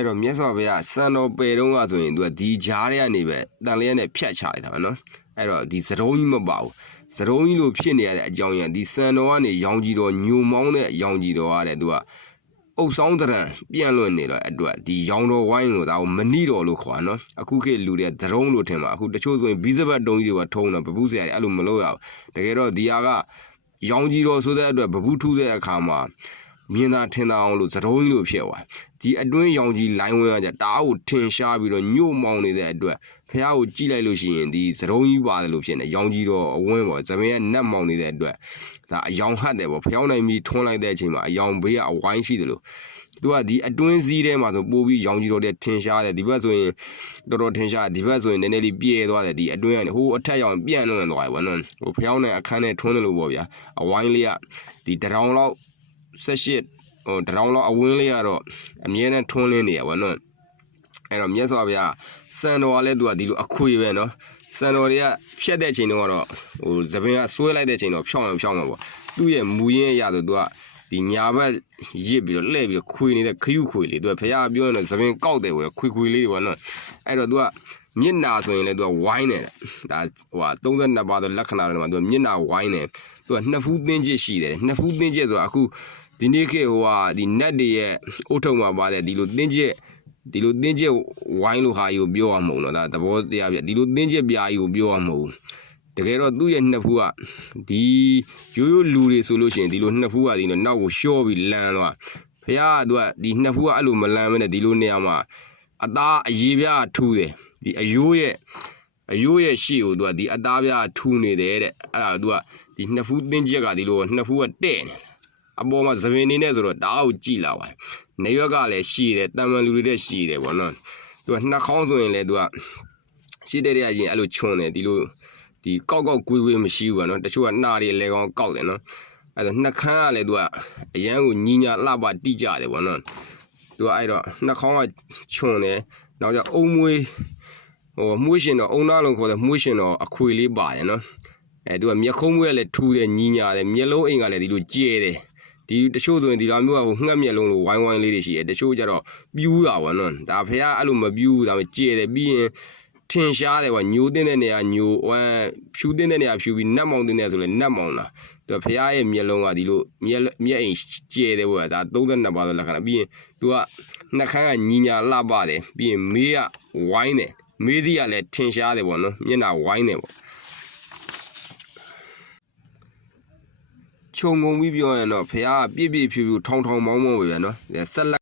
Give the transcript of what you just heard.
အဲ့တော့မြတ်စွာဘုရားစံတော်ပယ်တော့ကဆိုရင်သူကဒီကြားထဲကနေပဲတန်လျက်နဲ့ဖြတ်ချလိုက်တာပဲနော်အဲ့တော့ဒီစတုံးကြီးမပါဘူးစတုံးကြီးလို့ဖြစ်နေရတဲ့အကြောင်းရင်းဒီစံတော်ကနေရောင်ကြီးတော်ညိုမောင်းတဲ့ရောင်ကြီးတော်ရတယ်သူကအုပ်ဆောင်တဲ့ပြန့်လွင့်နေတော့အတွက်ဒီရောင်တော်ဝိုင်းကိုဒါကိုမနိတော်လို့ခေါ်နော်အခုခေတ်လူတွေသရုံးလို့ထင်ပါအခုတချို့ဆိုရင်ဘီစပတ်တုံးကြီးတွေကထုံးတော့ပပူးစရာတွေအဲ့လိုမလုပ်ရဘူးတကယ်တော့ဒီဟာကရောင်ကြီးတော်ဆိုတဲ့အတွက်ပပူးထူးတဲ့အခါမှာမြင်သာထင်သာအောင်လို့သရုံးကြီးလို့ဖြစ်သွားဒီအတွင်းရောင်ကြီးလိုင်းဝင်ရကြတားကိုထင်ရှားပြီးတော့ညို့မောင်းနေတဲ့အတွက်ဖះကိုကြည့်လိုက်လို့ရှိရင်ဒီသရုံးကြီးပါတယ်လို့ဖြစ်နေရောင်ကြီးတော်အဝင်းပေါ့သမင်ရဲ့နတ်မောင်းနေတဲ့အတွက်ဒါအယောင်ဟတ်တယ်ပေါ့ဖះနိုင်ပြီးထွန်းလိုက်တဲ့အချိန်မှာအယောင်ဘေးကအဝိုင်းရှိတယ်လို့သူကဒီအတွင်းစည်းထဲမှာဆိုပို့ပြီးရောင်ကြီးတော်တဲ့ထင်ရှားတယ်ဒီဘက်ဆိုရင်တော်တော်ထင်ရှားဒီဘက်ဆိုရင်နည်းနည်းလေးပြဲသွားတယ်ဒီအတွင်းကနေဟိုအထက်ရောင်ပြန့်လွန်သွားတယ်ပေါ့နော်ဟိုဖះနဲ့အခန်းနဲ့ထွန်းတယ်လို့ပေါ့ဗျာအဝိုင်းလေးကဒီတရောင်လောက်18ဟိုတရောင်လောက်အဝင်းလေးကတော့အမြဲတမ်းထွန်းလင်းနေရပါတော့အဲ့တော့မြတ်စွာဘုရားစံတော်ကလည်းသူကဒီလိုအခွေပဲနော်စံတော်တွေကဖြတ်တဲ့ချိန်တုန်းကတော့ဟိုသပင်ကဆွဲလိုက်တဲ့ချိန်တော့ဖြောင်းမှာပေါ့သူ့ရဲ့မူရင်းအရာဆိုသူကဒီညာဘက်ရစ်ပြီးတော့လှည့်ပြီးခွေနေတဲ့ခရုခွေလေးသူကဘုရားပြောရင်တော့သပင်ကောက်တယ်ပဲခွေလေးတွေပေါ့နော်အဲ့တော့သူကမျက်နာဆိုရင်လည်းသူကဝိုင်းနေတယ်ဒါဟို32ပါးသောလက္ခဏာတွေမှာသူကမျက်နာဝိုင်းနေသူကနှစ်ဖူးသင်းကျစ်ရှိတယ်နှစ်ဖူးသင်းကျစ်ဆိုတာအခုဒီနေ့ခေတ်ဟိုဟာဒီနတ်တွေရဲ့အုတ်ထုံမှာပါတဲ့ဒီလိုသင်းကျစ်ဝိုင်းလို့ဟာကြီးကိုပြောရမှာမဟုတ်တော့ဒါသဘောတရားပြဒီလိုသင်းကျစ်ပြားကြီးကိုပြောရမှာမဟုတ်တကယ်တော့သူ့ရဲ့နှစ်ဖူးကဒီရိုးလူတွေဆိုလို့ရှိရင်ဒီလိုနှစ်ဖူးကဒီတော့နောက်ကိုရှော့ပြီးလန်းသွားဖះကသူကဒီနှစ်ဖူးကအဲ့လိုမလန်းမနဲ့ဒီလိုနေရာမှာအသားအရေးပြားထူးတယ်ဒီအယိုးရဲ့ရှေ့ကိုသူကဒီအသားပြားထူးနေတယ်တဲ့အဲ့ဒါသူကဒီနှစ်ဖူးသင်းကျက်ကဒီလိုနှစ်ဖူးကတဲ့နေအပေါ်မှာသပင်နေနဲ့ဆိုတော့တားကိုကြည့်လာပါနေရွက်ကလည်းရှည်တယ်တန်မန်လူတွေတဲ့ရှည်တယ်ပေါ့နော်သူကနှာခေါင်းဆိုရင်လည်းသူကရှည်တဲ့ရရင်အဲ့လိုချွန်တယ်ဒီလိုဒီကောက်ကွေးမရှိဘူးပေါ့နော်တချို့ကနှာတွေလဲကောင်းကောက်တယ်နော်အဲ့ဒါနှာခမ်းကလည်းသူကအရန်ကိုညီညာလှပတိကြတယ်ပေါ့နော်သူကအဲ့တော့နှာခေါင်းကချွန်တယ်နောက်ကျအုံမွေးဟိုမွေးရှင်တော့အုံသားလုံးခေါ်တယ်မွေးရှင်တော့အခွေလေးပါတယ်နော်သူကမျက်ခုံးမွေးကလည်းထူးတယ်ညီညာတယ်မျက်လုံးအိမ်ကလည်းဒီလိုကျဲတယ်ဒီတချို့ဆိုရင်ဒီလိုမျိုးကဟိုငှက်မျက်လုံးလိုဝိုင်းလေးတွေရှိတယ်တချို့ကျတော့ပြူးတာပေါ့နော်ဒါဖះအဲ့လိုမပြူးဒါပေမဲ့ကျဲတယ်ပြီးရင်ထင်ရှားတယ်ကွာညိုတင်းတဲ့နေရာညိုဖြူတင်းတဲ့နေရာဖြူပြီးနတ်မောင်တင်းတဲ့ဆိုလဲနတ်မောင်တာသူဖះရဲ့မျက်လုံးကဒီလိုမျက်အိမ်ကျဲတယ်ပေါ့ဒါ32ပါးဆိုလက္ခဏာပြီးရင်သူကနှာခမ်းကညီညာလှပတယ်ပြီးရင်မေးကဝိုင်းတယ်မေးသီးကလည်းထင်ရှားတယ်ပေါ့နော်မျက်နှာဝိုင်းတယ်ပေါ့ခြုံငုံပြီးပြောရင်တော့ဖះကပြည့်ဖြူထောင်မောင်းပဲဗျာနော်ဆက်လက်